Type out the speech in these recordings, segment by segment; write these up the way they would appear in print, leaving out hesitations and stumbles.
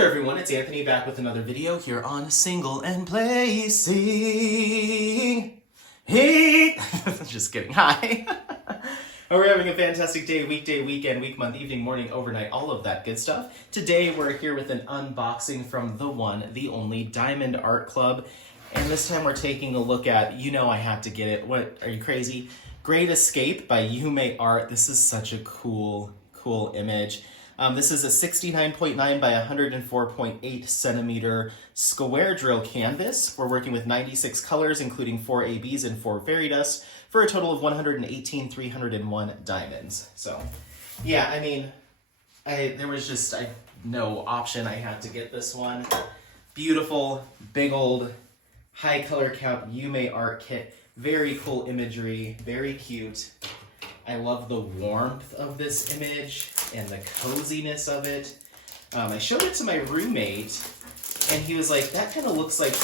there everyone, it's Anthony back with another video here on Single and Placing. Hey! Just kidding, hi. We're having a fantastic day, weekday, weekend, week, month, evening, morning, overnight, all of that good stuff. Today we're here with an unboxing from the one, the only Diamond Art Club. And this time we're taking a look at, you know I have to get it, what, are you crazy? Great Escape by Yuumei Art. This is such a cool image. This is a 69.9 by 104.8 centimeter square drill canvas. We're working with 96 colors, including 4 ABs and 4 fairy dust, for a total of 118,301 diamonds. So, yeah, I mean, there was just no option. I had to get this one. Beautiful, big old, high color count Yuumei Art kit. Very cool imagery, very cute. I love the warmth of this image and the coziness of it. I showed it to my roommate, and he was like, that kind of looks like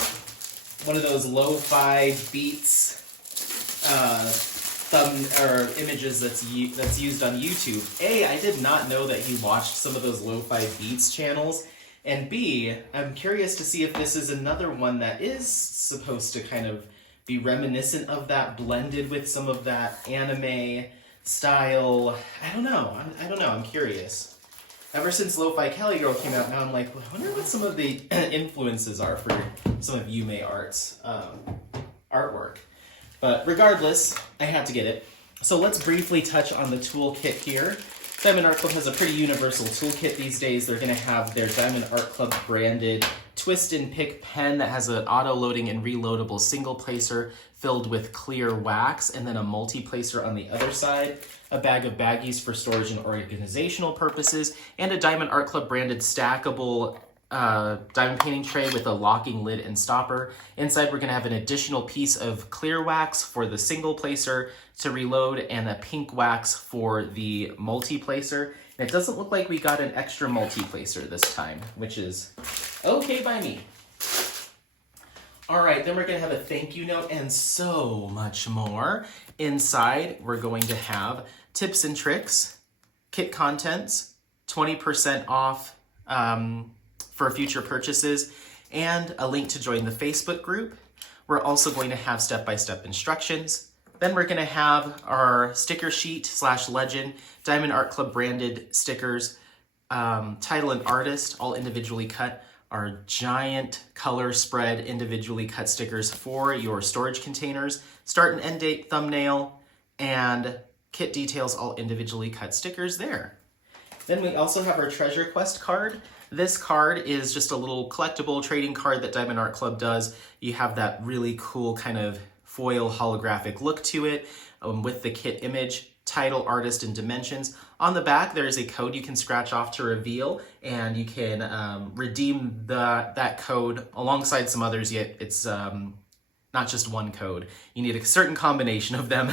one of those lo-fi beats images that's used on YouTube. A, I did not know that he watched some of those lo-fi beats channels, and B, I'm curious to see if this is another one that is supposed to kind of be reminiscent of that, blended with some of that anime style. I don't know, I'm curious. Ever since Lo-Fi Cali Girl came out, now I'm like, I wonder what some of the influences are for some of Yuumei Art's artwork. But regardless, I had to get it. So let's briefly touch on the toolkit here. Diamond Art Club has a pretty universal toolkit these days. They're going to have their Diamond Art Club branded twist and pick pen that has an auto-loading and reloadable single placer filled with clear wax, and then a multi-placer on the other side, a bag of baggies for storage and organizational purposes, and a Diamond Art Club branded stackable diamond painting tray with a locking lid and stopper. Inside we're going to have an additional piece of clear wax for the single placer to reload and a pink wax for the multi-placer. And it doesn't look like we got an extra multi-placer this time, which is okay by me. All right, then we're going to have a thank you note and so much more. Inside, we're going to have tips and tricks, kit contents, 20% off for future purchases, and a link to join the Facebook group. We're also going to have step-by-step instructions. Then we're going to have our sticker sheet / legend, Diamond Art Club branded stickers, title and artist, all individually cut, our giant color spread individually cut stickers for your storage containers, start and end date thumbnail, and kit details, all individually cut stickers there. Then we also have our treasure quest card. This card is just a little collectible trading card that Diamond Art Club does. You have that really cool kind of foil holographic look to it with the kit image, title, artist, and dimensions. On the back, there is a code you can scratch off to reveal, and you can redeem that code alongside some others, yet it's not just one code. You need a certain combination of them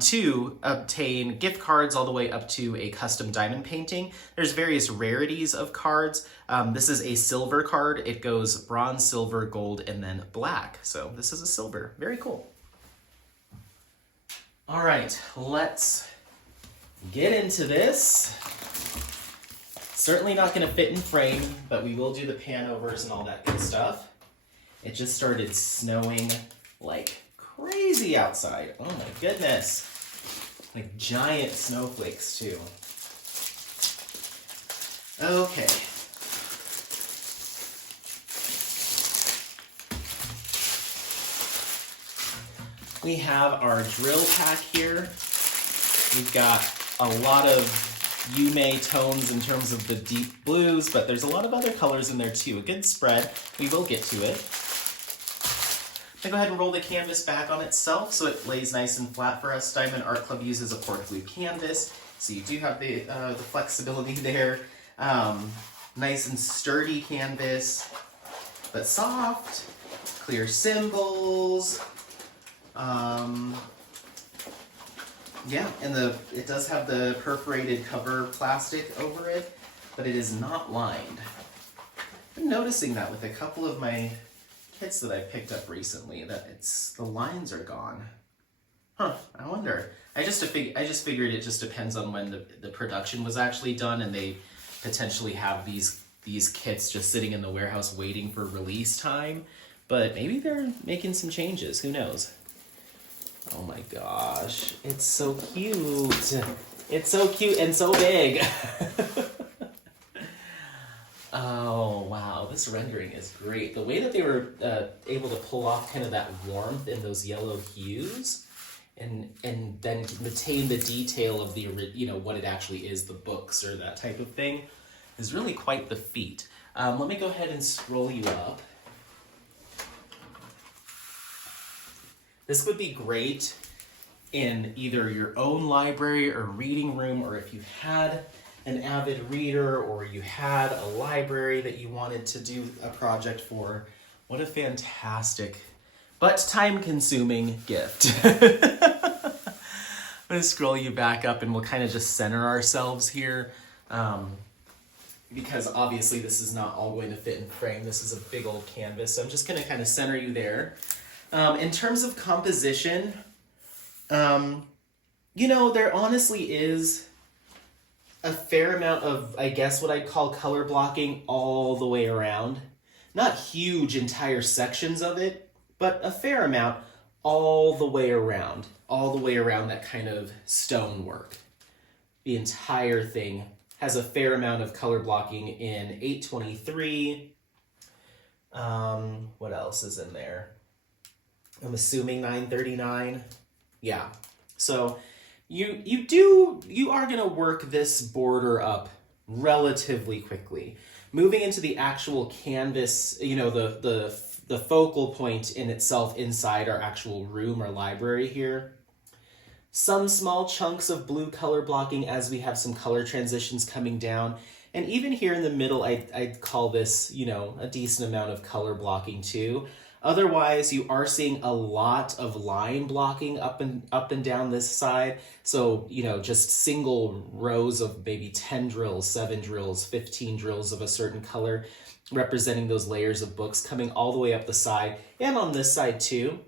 to obtain gift cards all the way up to a custom diamond painting. There's various rarities of cards. This is a silver card. It goes bronze, silver, gold, and then black. So this is a silver. Very cool. All right, let's get into this. Certainly not going to fit in frame, but we will do the pan overs and all that good stuff. It just started snowing like crazy outside. Oh my goodness. Like giant snowflakes too. Okay. We have our drill pack here. We've got a lot of Yuumei tones in terms of the deep blues, but there's a lot of other colors in there too. A good spread. We will get to it. I'm going to go ahead and roll the canvas back on itself so it lays nice and flat for us. Diamond Art Club uses a port glue canvas, so you do have the flexibility there. Nice and sturdy canvas, but soft, clear symbols. Yeah, and it does have the perforated cover plastic over it, but it is not lined. I've been noticing that with a couple of my kits that I picked up recently, that the lines are gone. Huh, I wonder. I just figured it just depends on when the production was actually done, and they potentially have these these kits just sitting in the warehouse waiting for release time, but maybe they're making some changes. Who knows? Oh my gosh, it's so cute. It's so cute and so big. Oh, wow, this rendering is great. The way that they were able to pull off kind of that warmth in those yellow hues and then retain the detail of the, you know, what it actually is, the books or that type of thing, is really quite the feat. Let me go ahead and scroll you up. This would be great in either your own library or reading room, or if you had an avid reader or you had a library that you wanted to do a project for. What a fantastic but time-consuming gift. I'm going to scroll you back up and we'll kind of just center ourselves here, because obviously this is not all going to fit in frame. This is a big old canvas, so I'm just going to kind of center you there. In terms of composition, you know, there honestly is a fair amount of, I guess, what I'd call color blocking all the way around. Not huge entire sections of it, but a fair amount all the way around that kind of stonework. The entire thing has a fair amount of color blocking in 823. What else is in there? I'm assuming 939. Yeah. So you are gonna work this border up relatively quickly. Moving into the actual canvas, you know, the focal point in itself inside our actual room or library here. Some small chunks of blue color blocking as we have some color transitions coming down. And even here in the middle, I'd call this, you know, a decent amount of color blocking too. Otherwise, you are seeing a lot of line blocking up and down this side. So, you know, just single rows of maybe 10 drills, 7 drills, 15 drills of a certain color, representing those layers of books coming all the way up the side and on this side too.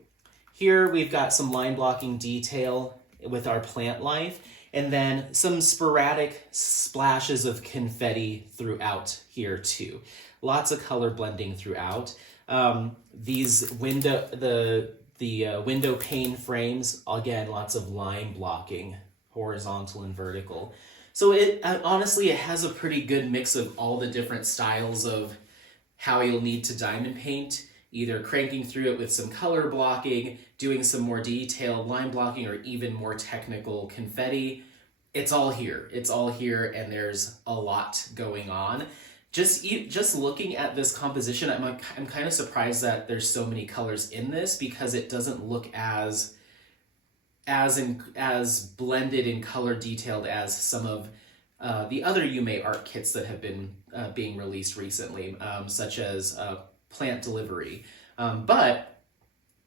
Here we've got some line blocking detail with our plant life, and then some sporadic splashes of confetti throughout here too. Lots of color blending throughout. These window pane frames, again, lots of line blocking, horizontal and vertical. So honestly, it has a pretty good mix of all the different styles of how you'll need to diamond paint, either cranking through it with some color blocking, doing some more detailed line blocking, or even more technical confetti. It's all here. It's all here, and there's a lot going on. Just looking at this composition, I'm kind of surprised that there's so many colors in this, because it doesn't look as blended and color detailed as some of the other Yuumei art kits that have been being released recently, such as Plant Delivery. But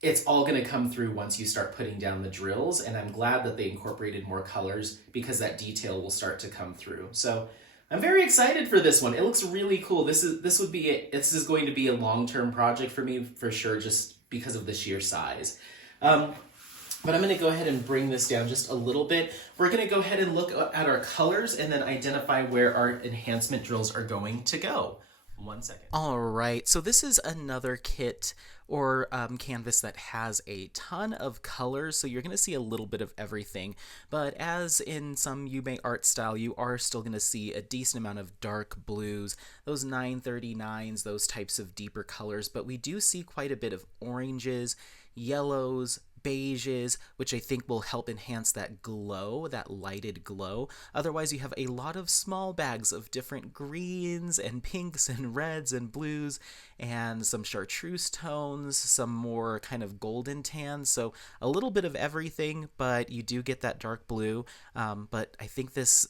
it's all going to come through once you start putting down the drills, and I'm glad that they incorporated more colors, because that detail will start to come through. So I'm very excited for this one. It looks really cool. This is going to be a long-term project for me for sure, just because of the sheer size. But I'm going to go ahead and bring this down just a little bit. We're going to go ahead and look at our colors and then identify where our enhancement drills are going to go. 1 second. All right, so this is another kit or canvas that has a ton of colors, so you're going to see a little bit of everything. But as in some Yuumei art style, you are still going to see a decent amount of dark blues, those 939s, those types of deeper colors. But we do see quite a bit of oranges, yellows, beiges, which I think will help enhance that glow, that lighted glow. Otherwise, you have a lot of small bags of different greens and pinks and reds and blues, and some chartreuse tones, some more kind of golden tans. So a little bit of everything, but you do get that dark blue. But I think this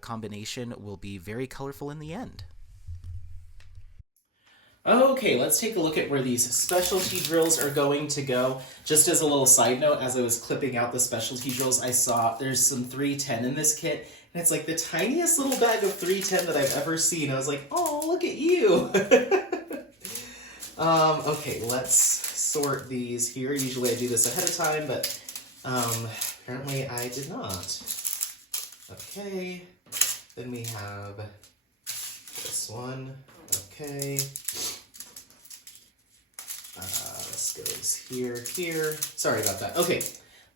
combination will be very colorful in the end. Okay, let's take a look at where these specialty drills are going to go. Just as a little side note, as I was clipping out the specialty drills, I saw there's some 310 in this kit, and it's like the tiniest little bag of 310 that I've ever seen. I was like, oh, look at you. Okay, let's sort these here. Usually I do this ahead of time, but apparently I did not. Okay, then we have this one. Okay. This goes here, here. Sorry about that. Okay,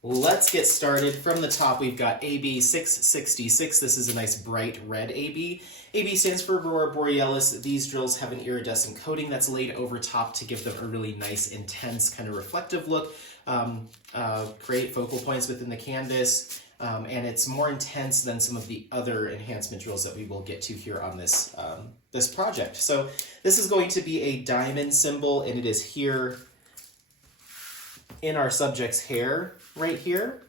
let's get started. From the top, we've got AB 666. This is a nice bright red AB. AB stands for Aurora Borealis. These drills have an iridescent coating that's laid over top to give them a really nice, intense, kind of reflective look. Create focal points within the canvas. And it's more intense than some of the other enhancement drills that we will get to here on this, this project. So this is going to be a diamond symbol, and it is here in our subject's hair right here.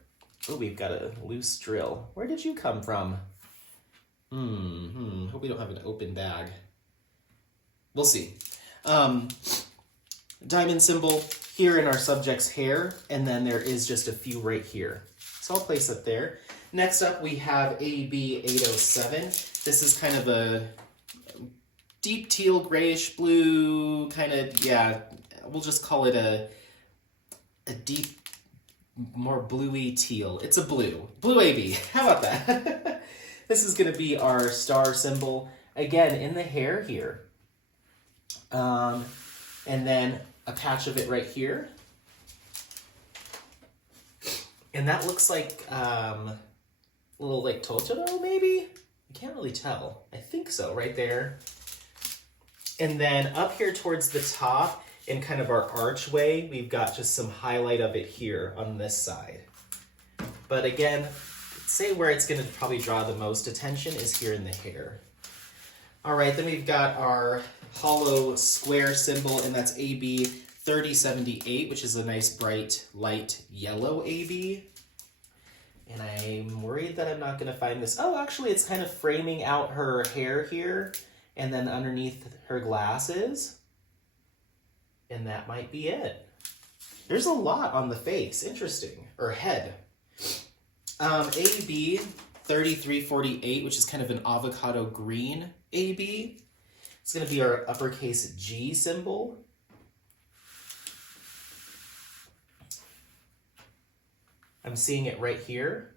Oh, we've got a loose drill. Where did you come from? Hope we don't have an open bag. We'll see. Diamond symbol here in our subject's hair, and then there is just a few right here. So I'll place it there. Next up, we have AB 807. This is kind of a deep teal, grayish blue, kind of, yeah, we'll just call it a deep, more bluey teal. It's a blue AB. How about that? This is going to be our star symbol, again, in the hair here. And then a patch of it right here. And that looks like a little like Totoro, maybe? I can't really tell. I think so, right there. And then up here towards the top, in kind of our archway, we've got just some highlight of it here on this side. But again, say where it's going to probably draw the most attention is here in the hair. All right, then we've got our hollow square symbol, and that's AB 3078, which is a nice bright light yellow AB. And I'm worried that I'm not going to find this. Oh, actually, it's kind of framing out her hair here, and then underneath her glasses. And that might be it. There's a lot on the face. Interesting. Or head. AB 3348, which is kind of an avocado green AB. It's going to be our uppercase G symbol. I'm seeing it right here.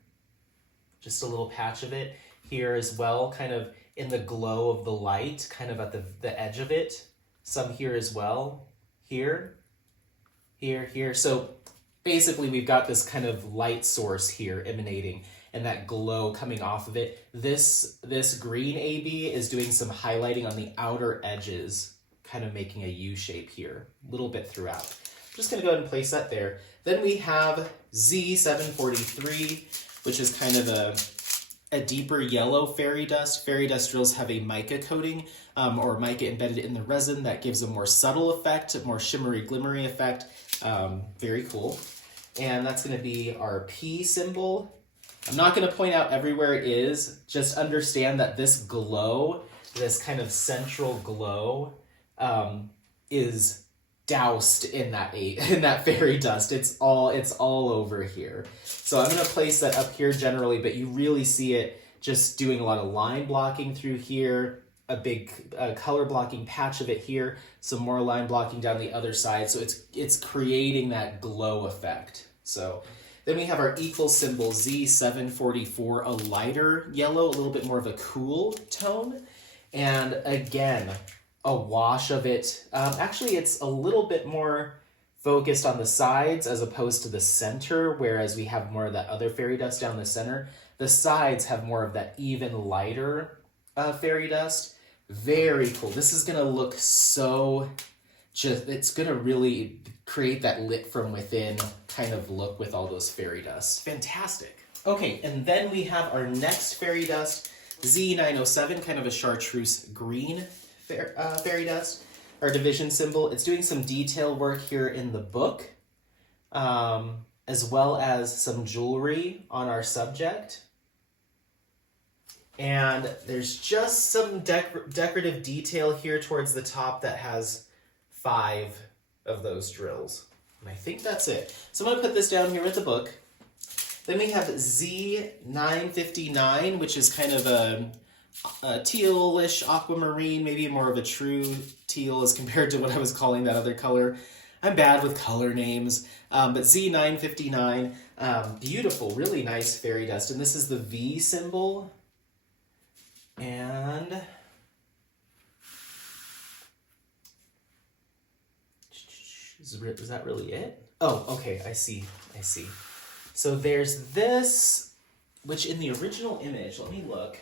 Just a little patch of it here as well, kind of in the glow of the light, kind of at the edge of it. Some here as well. Here, here, here. So basically we've got this kind of light source here emanating and that glow coming off of it. This green AB is doing some highlighting on the outer edges, kind of making a U shape here, a little bit throughout. I'm just gonna go ahead and place that there. Then we have Z743, which is kind of a deeper yellow fairy dust. Fairy dust drills have a mica coating or mica embedded in the resin that gives a more subtle effect, a more shimmery, glimmery effect. Very cool. And that's going to be our P symbol. I'm not going to point out everywhere it is. Just understand that this glow, this kind of central glow, is doused in that fairy dust. It's all over here. So I'm going to place that up here generally, but you really see it just doing a lot of line blocking through here, a big color blocking patch of it here, some more line blocking down the other side. So it's creating that glow effect. So then we have our equal symbol Z744, a lighter yellow, a little bit more of a cool tone. And again, a wash of it. Actually, it's a little bit more focused on the sides as opposed to the center, whereas we have more of that other fairy dust down the center. The sides have more of that even lighter fairy dust. Very cool. This is going to look so it's going to really create that lit from within kind of look with all those fairy dusts. Fantastic. Okay, and then we have our next fairy dust, Z907, kind of a chartreuse green fairy dust, our division symbol. It's doing some detail work here in the book, as well as some jewelry on our subject. And there's just some decorative detail here towards the top that has 5 of those drills. And I think that's it. So I'm going to put this down here with the book. Then we have Z959, which is kind of a tealish aquamarine, maybe more of a true teal as compared to what I was calling that other color. I'm bad with color names, but Z959, beautiful, really nice fairy dust. And this is the V symbol. And Is that really it? Oh, okay, I see. So there's this, which in the original image, let me look.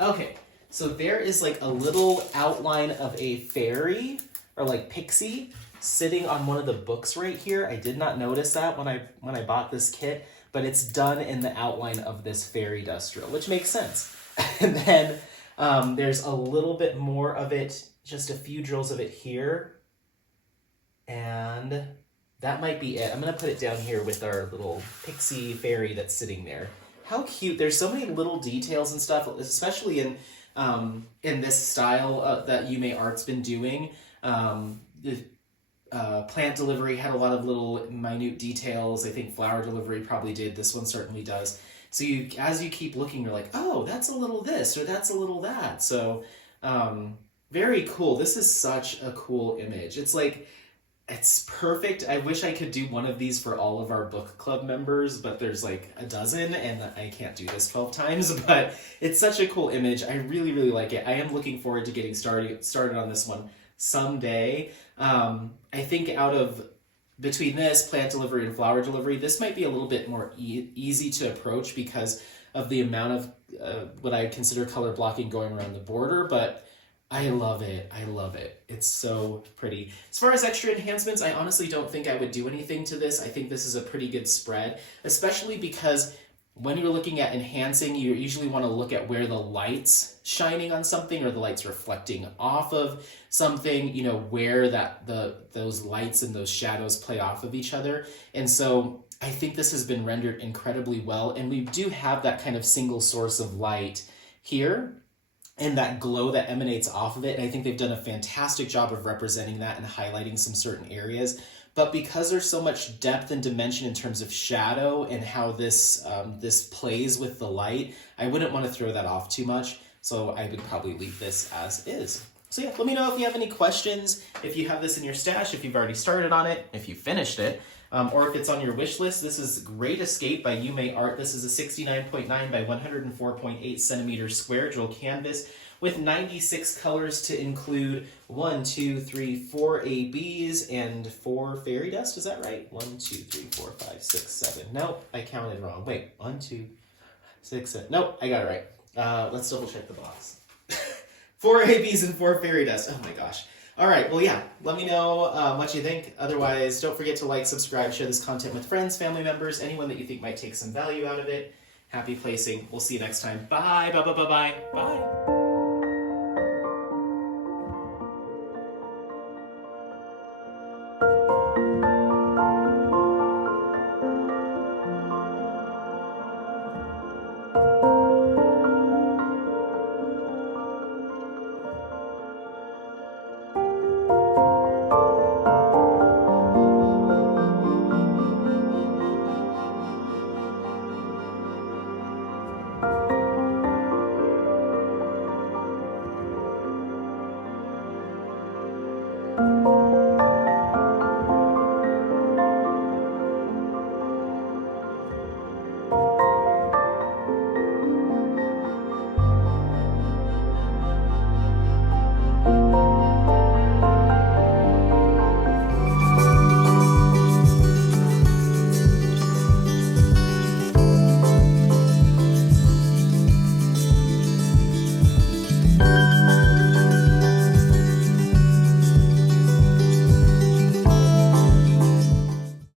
Okay, so there is like a little outline of a fairy or like pixie sitting on one of the books right here. I did not notice that when I bought this kit, but it's done in the outline of this fairy dust drill, which makes sense. And then there's a little bit more of it, just a few drills of it here. And that might be it. I'm going to put it down here with our little pixie fairy that's sitting there. How cute. There's so many little details and stuff, especially in this style that Yuumei Art's been doing. The plant delivery had a lot of little minute details. I think flower delivery probably did. This one certainly does. So as you keep looking, you're like, oh, that's a little this or that's a little that. So very cool. This is such a cool image. It's perfect. I wish I could do one of these for all of our book club members, but there's like a dozen and I can't do this 12 times, but it's such a cool image. I really, really like it. I am looking forward to getting started on this one someday. I think between this, plant delivery and flower delivery, this might be a little bit more easy to approach because of the amount of what I consider color blocking going around the border, but I love it. It's so pretty. As far as extra enhancements, I honestly don't think I would do anything to this. I think this is a pretty good spread, especially because when you're looking at enhancing, you usually want to look at where the light's shining on something or the light's reflecting off of something, where those lights and those shadows play off of each other. And so I think this has been rendered incredibly well. And we do have that kind of single source of light here and that glow that emanates off of it. And I think they've done a fantastic job of representing that and highlighting some certain areas. But because there's so much depth and dimension in terms of shadow and how this plays with the light, I wouldn't want to throw that off too much. So I would probably leave this as is. So yeah, let me know if you have any questions, if you have this in your stash, if you've already started on it, if you finished it, or if it's on your wish list. This is Great Escape by Yuumei Art. This is a 69.9 by 104.8 centimeters square drill canvas with 96 colors to include 4 ABs and 4 fairy dust. Is that right? 1, 2, 3, 4, 5, 6, 7. Nope, I counted wrong. Wait, 1, 2, 6, 7. Nope, I got it right. Let's double check the box. 4 ABs and 4 fairy dust. Oh my gosh. All right, well, yeah, let me know what you think. Otherwise, don't forget to like, subscribe, share this content with friends, family members, anyone that you think might take some value out of it. Happy placing. We'll see you next time. Bye, bye, bye, bye, bye, bye.